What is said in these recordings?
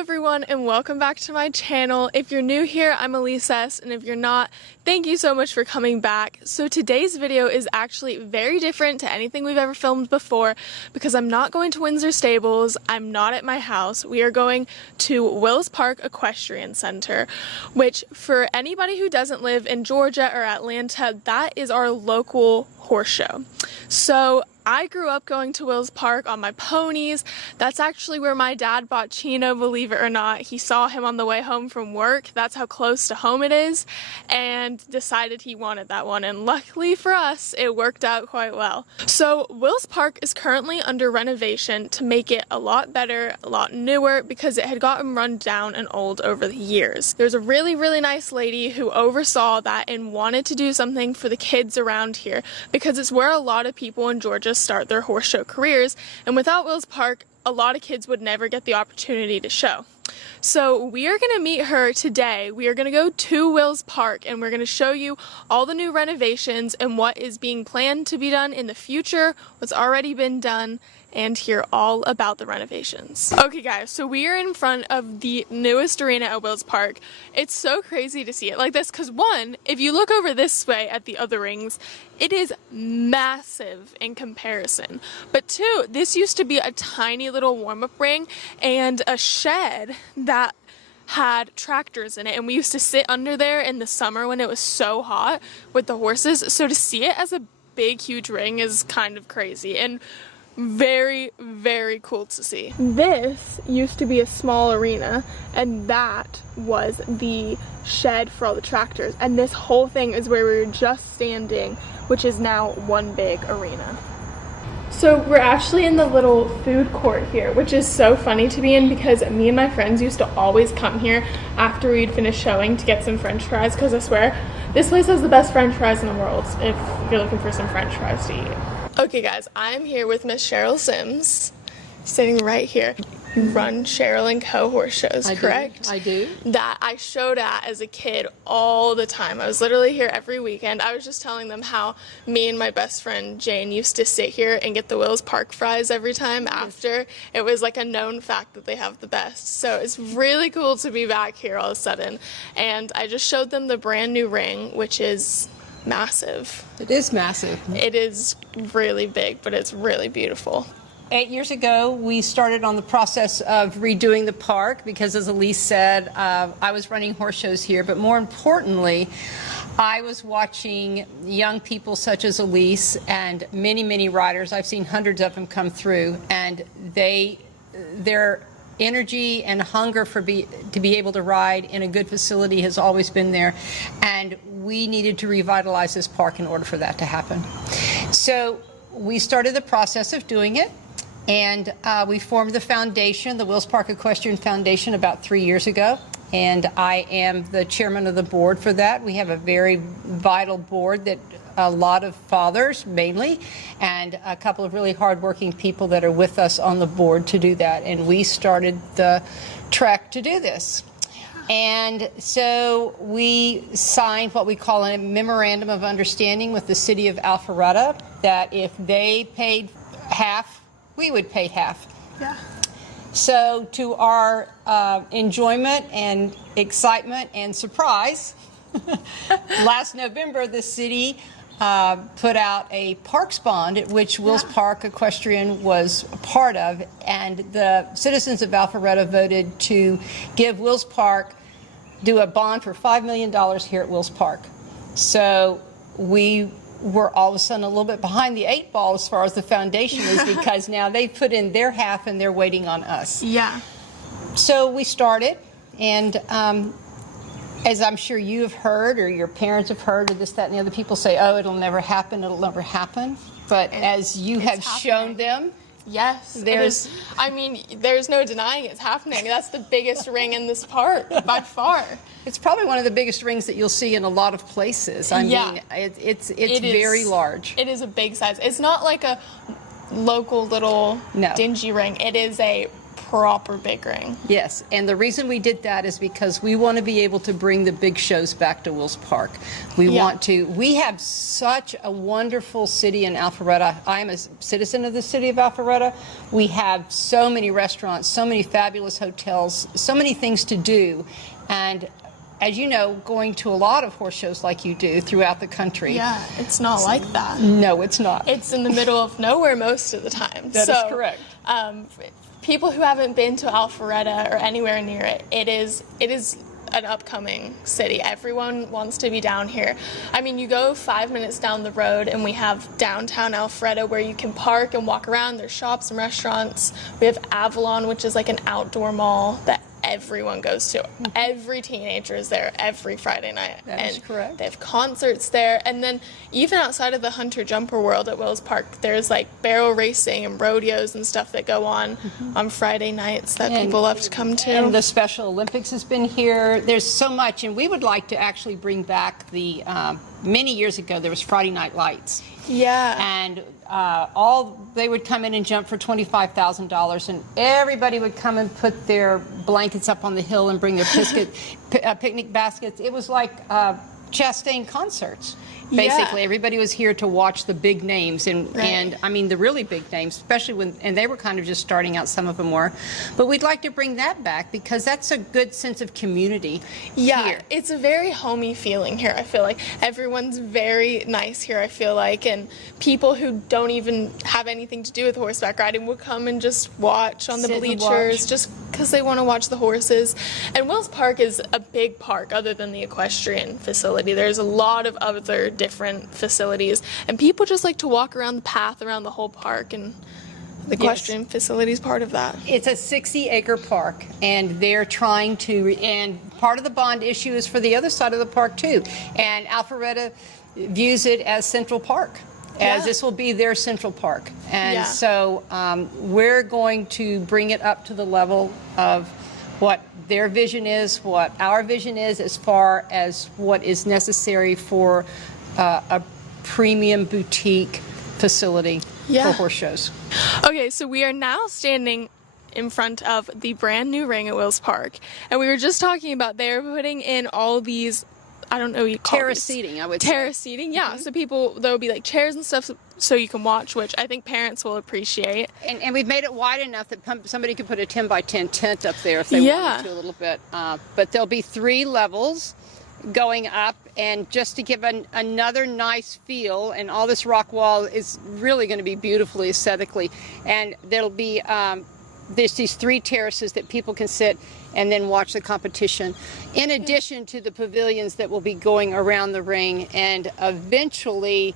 everyone, and welcome back to my channel. If you're new here, I'm Eleese, and if you're not, thank you so much for coming back. So today's video is actually very different to anything we've ever filmed before because I'm not going to Windsor Stables, I'm not at my house. We are going to Wills Park Equestrian Center, which for anybody who doesn't live in Georgia or Atlanta, that is our local horse show. So I grew up going to Wills Park on my ponies. That's actually where my dad bought Chino, believe it or not. He saw him on the way home from work. That's how close to home it is, and decided he wanted that one, and luckily for us, it worked out quite well. So Wills Park is currently under renovation to make it a lot better, a lot newer, because it had gotten run down and old over the years. There's a really nice lady who oversaw that and wanted to do something for the kids around here, because it's where a lot of people in Georgia start their horse show careers, and without Wills Park, a lot of kids would never get the opportunity to show. So we are going to meet her today. We are going to go to Wills Park, and we're going to show you all the new renovations and what is being planned to be done in the future, what's already been done, and hear all about the renovations. Okay guys, so we are in front of the newest arena at Wills Park. It's so crazy to see it like this because one, if you look over this way at the other rings, it is massive in comparison. But two, this used to be a tiny little warm-up ring and a shed that had tractors in it, and we used to sit under there in the summer when it was so hot with the horses. So to see it as a big huge ring is kind of crazy and very cool to see. This used to be a small arena, and that was the shed for all the tractors, and this whole thing is where we were just standing, which is now one big arena. So we're actually in the little food court here, which is so funny to be in because me and my friends used to always come here after we'd finish showing to get some french fries, because I swear this place has the best french fries in the world if you're looking for some french fries to eat. Okay guys, I'm here with Miss Cheryl Sims, sitting right here. You run Cheryl & Co. horse shows, correct? I do. That I showed at as a kid all the time. I was literally here every weekend. I was just telling them how me and my best friend Jane used to sit here and get the Wills Park fries every time after. It was like a known fact that they have the best. So it's really cool to be back here all of a sudden. And I just showed them the brand new ring, which is massive. It is massive. It is really big, but it's really beautiful. 8 years ago, we started on the process of redoing the park because, as Eleese said, I was running horse shows here, but more importantly, I was watching young people such as Eleese and many riders. I've seen hundreds of them come through, and their energy and hunger to be able to ride in a good facility has always been there, and we needed to revitalize this park in order for that to happen. So we started the process of doing it, and we formed the foundation, the Wills Park Equestrian Foundation, about 3 years ago, and I am the chairman of the board for that. We have a very vital board that a lot of fathers mainly, and a couple of really hardworking people that are with us on the board to do that, and we started the trek to do this. And so we signed what we call a memorandum of understanding with the city of Alpharetta that if they paid half, we would pay half. Yeah. So to our enjoyment and excitement and surprise, last November the city put out a parks bond, which Wills Park Equestrian was a part of, and the citizens of Alpharetta voted to give Wills Park, do a bond for $5 million here at Wills Park. So we were all of a sudden a little bit behind the 8 ball as far as the foundation is, because now they put in their half and they're waiting on us. Yeah. So we started, and as I'm sure you have heard, or your parents have heard, or this, that, and the other, people say, oh, it'll never happen, it'll never happen. But as you have shown them, yes, there's no denying it's happening. That's the biggest ring in this park by far. It's probably one of the biggest rings that you'll see in a lot of places. I mean, it's very large. It is a big size. It's not like a local little dingy ring. It is a proper big ring. Yes, and the reason we did that is because we want to be able to bring the big shows back to Wills Park. We have such a wonderful city in Alpharetta. I am a citizen of the city of Alpharetta. We have so many restaurants, so many fabulous hotels, so many things to do. And as you know, going to a lot of horse shows like you do throughout the country. Yeah, it's not like that. No, it's not. It's in the middle of nowhere most of the time. That is correct. People who haven't been to Alpharetta or anywhere near it, it is an upcoming city. Everyone wants to be down here. I mean, you go 5 minutes down the road and we have downtown Alpharetta where you can park and walk around. There's shops and restaurants. We have Avalon, which is like an outdoor mall that everyone goes to. Every teenager is there every Friday night. That is correct. They have concerts there. And then even outside of the hunter jumper world at Wills Park, there's like barrel racing and rodeos and stuff that go on Friday nights that people love to come to. And the Special Olympics has been here. There's so much, and we would like to actually bring back the, many years ago, there was Friday Night Lights. Yeah. And they would come in and jump for $25,000, and everybody would come and put their blankets up on the hill and bring their picnic baskets. It was like Chastain concerts. Basically, everybody was here to watch the big names, and I mean the really big names, especially and they were kind of just starting out, some of them were. But we'd like to bring that back because that's a good sense of community here. It's a very homey feeling here, I feel like. Everyone's very nice here, I feel like, and people who don't even have anything to do with horseback riding will come and just watch on the bleachers just because they want to watch the horses. And Wills Park is a big park other than the equestrian facility. There's a lot of other different facilities, and people just like to walk around the path around the whole park, and the equestrian facility is part of that. It's a 60-acre park, and they're trying to, and part of the bond issue is for the other side of the park too, and Alpharetta views it as Central Park, as this will be their Central Park, and so we're going to bring it up to the level of what their vision is, what our vision is, as far as what is necessary for a premium boutique facility for horse shows. Okay, so we are now standing in front of the brand new ring at Wills Park, and we were just talking about they're putting in all these, I don't know, terrace seating, I would say. Terrace seating, so there will be like chairs and stuff so you can watch, which I think parents will appreciate. And we've made it wide enough that somebody could put a 10 by 10 tent up there if they wanted to a little bit. But there'll be 3 levels going up, and just to give another nice feel, and all this rock wall is really going to be beautifully aesthetically, and there'll be there's these 3 terraces that people can sit and then watch the competition, in addition to the pavilions that will be going around the ring, and eventually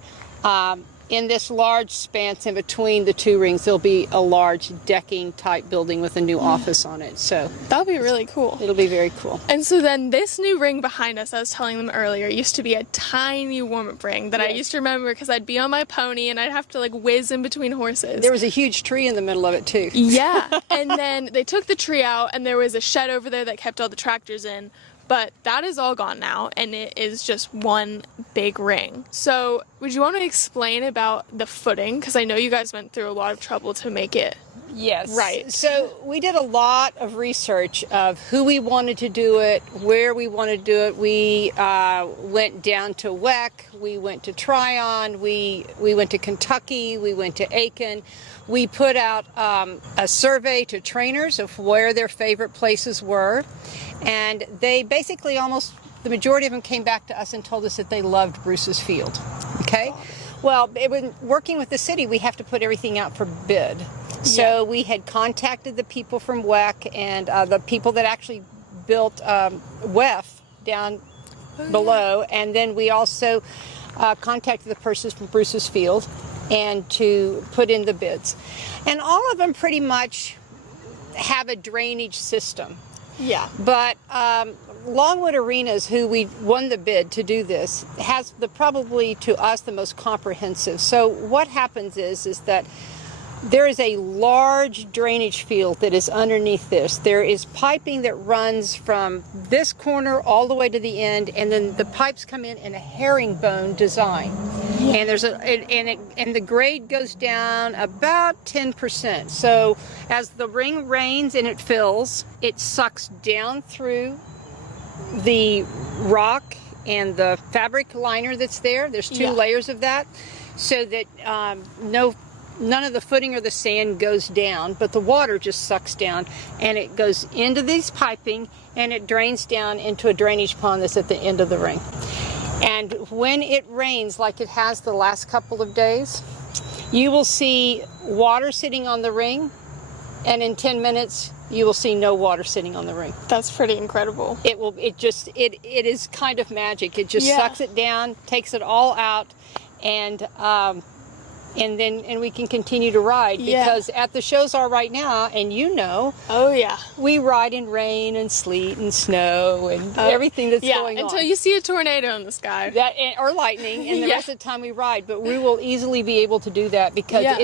in this large span in between the 2 rings, there'll be a large decking type building with a new office on it. So that'll be really cool. It'll be very cool. And so then this new ring behind us, I was telling them earlier, used to be a tiny warm-up ring that I used to remember because I'd be on my pony and I'd have to like whiz in between horses. There was a huge tree in the middle of it too. Yeah, and then they took the tree out, and there was a shed over there that kept all the tractors in. But that is all gone now, and it is just one big ring. So would you want to explain about the footing? Because I know you guys went through a lot of trouble to make it right. So we did a lot of research of who we wanted to do it, where we wanted to do it. We went down to WEC, we went to Tryon, we went to Kentucky, we went to Aiken. We put out a survey to trainers of where their favorite places were. And they basically the majority of them came back to us and told us that they loved Bruce's Field. Okay? Well, when working with the city, we have to put everything out for bid. So we had contacted the people from WEC and the people that actually built WEF down below. And then we also contacted the persons from Bruce's Field and to put in the bids. And all of them pretty much have a drainage system. Yeah. But Longwood Arenas, who we won the bid to do this, has probably to us the most comprehensive. So what happens is that there is a large drainage field that is underneath this. There is piping that runs from this corner all the way to the end, and then the pipes come in a herringbone design. and there's and the grade goes down about 10%. So as the ring rains and it fills, it sucks down through the rock and the fabric liner that's there. There's two layers of that, so that none of the footing or the sand goes down, but the water just sucks down, and it goes into these piping, and it drains down into a drainage pond that's at the end of the ring. And when it rains like it has the last couple of days, you will see water sitting on the ring, and in 10 minutes you will see no water sitting on the ring. That's pretty incredible. It is kind of magic. It just sucks it down, takes it all out, and we can continue to ride, because at the shows are right now, and we ride in rain and sleet and snow and everything that's going on. Until you see a tornado in the sky. Or lightning, and the rest of the time we ride. But we will easily be able to do that, because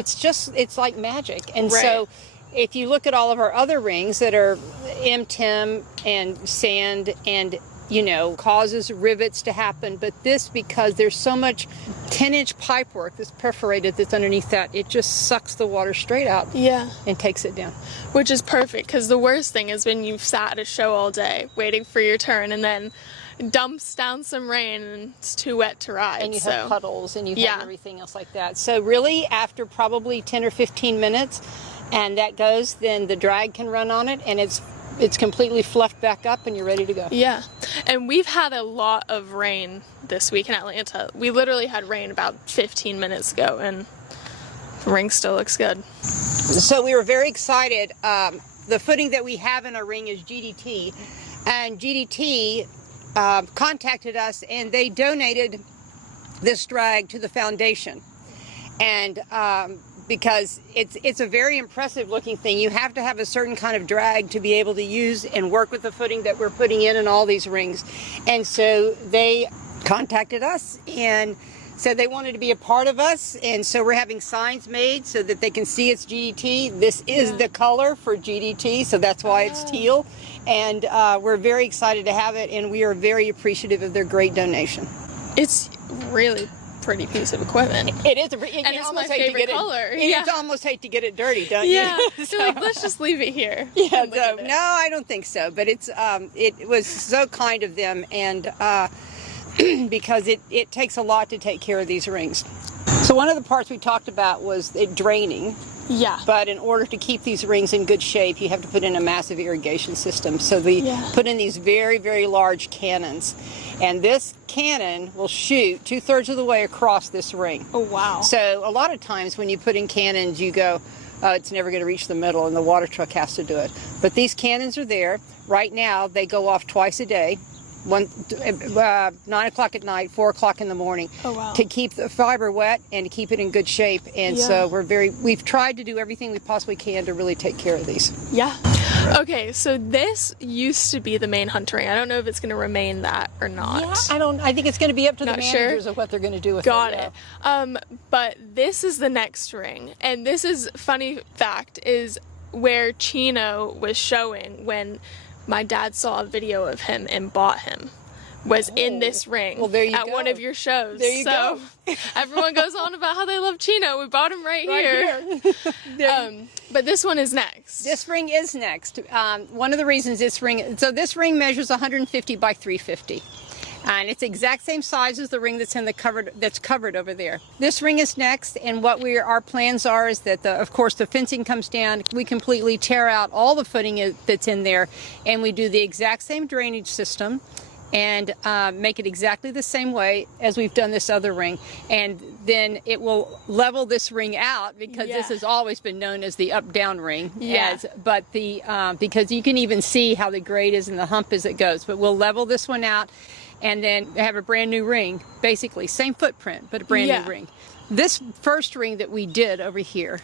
it's like magic. And so if you look at all of our other rings that are M-TIM and sand and causes rivets to happen, but this, because there's so much 10-inch pipe work that's perforated that's underneath that, it just sucks the water straight out and takes it down. Which is perfect, because the worst thing is when you've sat at a show all day waiting for your turn, and then dumps down some rain and it's too wet to ride. And you have puddles, and you have everything else like that. So really, after probably 10 or 15 minutes, and that goes, then the drag can run on it, and it's completely fluffed back up, and you're ready to go. Yeah, and we've had a lot of rain this week in Atlanta. We literally had rain about 15 minutes ago, and the ring still looks good. So we were very excited. The footing that we have in our ring is GDT, and GDT contacted us, and they donated this drag to the foundation. And because it's a very impressive looking thing. You have to have a certain kind of drag to be able to use and work with the footing that we're putting in all these rings. And so they contacted us and said they wanted to be a part of us, and so we're having signs made so that they can see it's GDT. This is the color for GDT, so that's why it's teal. And we're very excited to have it, and we are very appreciative of their great donation. It's really pretty piece of equipment. It is, and it's my favorite color. You almost hate to get it dirty, don't you? So like, let's just leave it here. No, I don't think so. But it's it was so kind of them, and because it takes a lot to take care of these rings. So one of the parts we talked about was it draining. But in order to keep these rings in good shape, you have to put in a massive irrigation system. So we put in these very, very large cannons. And this cannon will shoot 2/3 of the way across this ring. Oh, wow. So a lot of times when you put in cannons, you go, oh, it's never going to reach the middle, and the water truck has to do it. But these cannons are there. Right now, they go off twice a day. 9 o'clock at night, 4 o'clock in the morning, to keep the fiber wet and to keep it in good shape. And so we've tried to do everything we possibly can to really take care of these. Okay, so this used to be the main hunting ring. I don't know if it's going to remain that or not. I think it's going to be up to the managers of what they're going to do with it. Got it. But this is the next ring, and this is, funny fact, is where Chino was showing when my dad saw a video of him and bought him, was in this ring at one of your shows. There you go. Everyone goes on about how they love Chino. We bought him right here. But this one is next. This ring is next. One of the reasons this ring measures 150 by 350. And it's the exact same size as the ring that's in the covered over there. This ring is next, and what our plans are is that of course the fencing comes down. We completely tear out all the footing that's in there, and we do the exact same drainage system and make it exactly the same way as we've done this other ring. And then it will level this ring out, because this has always been known as the up-down ring. Because you can even see how the grade is and the hump as it goes. But we'll level this one out, and then have a brand new ring, basically same footprint, but a brand new ring. This first ring that we did over here,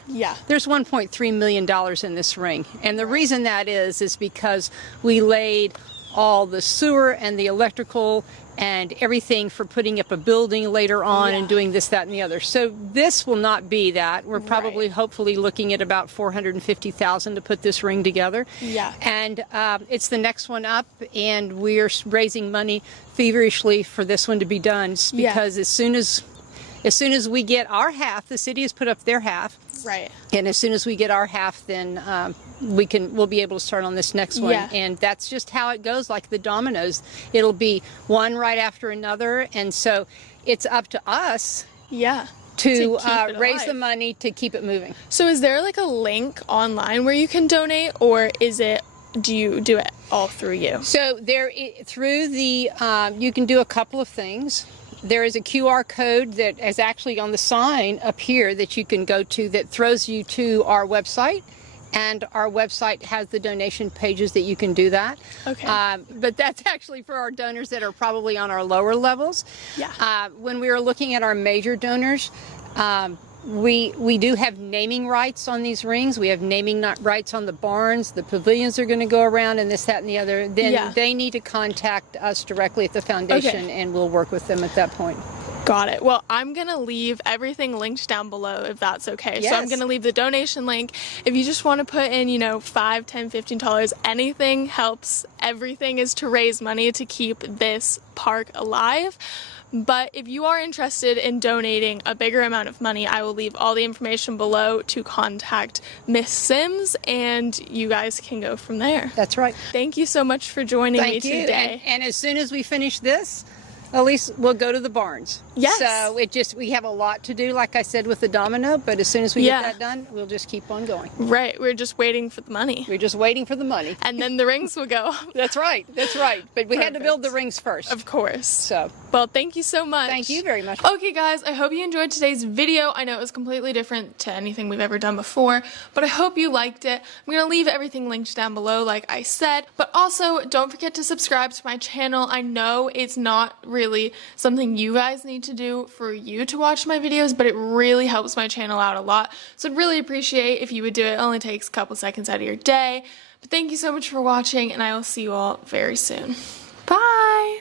there's $1.3 million in this ring. And the reason that is because we laid all the sewer and the electrical and everything for putting up a building later on and doing this, that, and the other. So this will not be that. We're probably, hopefully, looking at about $450,000 to put this ring together. And it's the next one up, and we're raising money feverishly for this one to be done, because as soon as as soon as we get our half, the city has put up their half. Right. And as soon as we get our half, then we'll be able to start on this next one. Yeah. And that's just how it goes, like the dominoes. It'll be one right after another. And so it's up to us Yeah. to keep it raise alive. the money to keep it moving. So is there like a link online where you can donate, or do you do it all through you? So through the, you can do a couple of things. There is a QR code that is actually on the sign up here that you can go to that throws you to our website. And our website has the donation pages that you can do that. Okay. But that's actually for our donors that are probably on our lower levels. Yeah. When we were looking at our major donors, we do have naming rights on these rings. We have naming rights on the barns. The pavilions are going to go around and this, that, and the other. Then they need to contact us directly at the foundation, and we'll work with them at that point. Got it. Well, I'm going to leave everything linked down below if that's okay. Yes. So I'm going to leave the donation link. If you just want to put in, $5, $10, $15, anything helps. Everything is to raise money to keep this park alive. But if you are interested in donating a bigger amount of money, I will leave all the information below to contact Miss Sims, and you guys can go from there. That's right. Thank you so much for joining me Thank you. today. And as soon as we finish this, Eleese, we'll go to the barns. Yes. So we have a lot to do, like I said, with the domino, but as soon as we get that done, we'll just keep on going. Right. We're just waiting for the money. We're just waiting for the money. And then the rings will go. That's right. That's right. But we had to build the rings first. Of course. So, well, thank you so much. thank you very much. Okay, guys, I hope you enjoyed today's video. I know it was completely different to anything we've ever done before, but I hope you liked it. I'm going to leave everything linked down below, like I said, but also don't forget to subscribe to my channel. I know it's not really something you guys need to do for you to watch my videos, but it really helps my channel out a lot. So I'd really appreciate if you would do it. It only takes a couple seconds out of your day. But thank you so much for watching, and I will see you all very soon. Bye!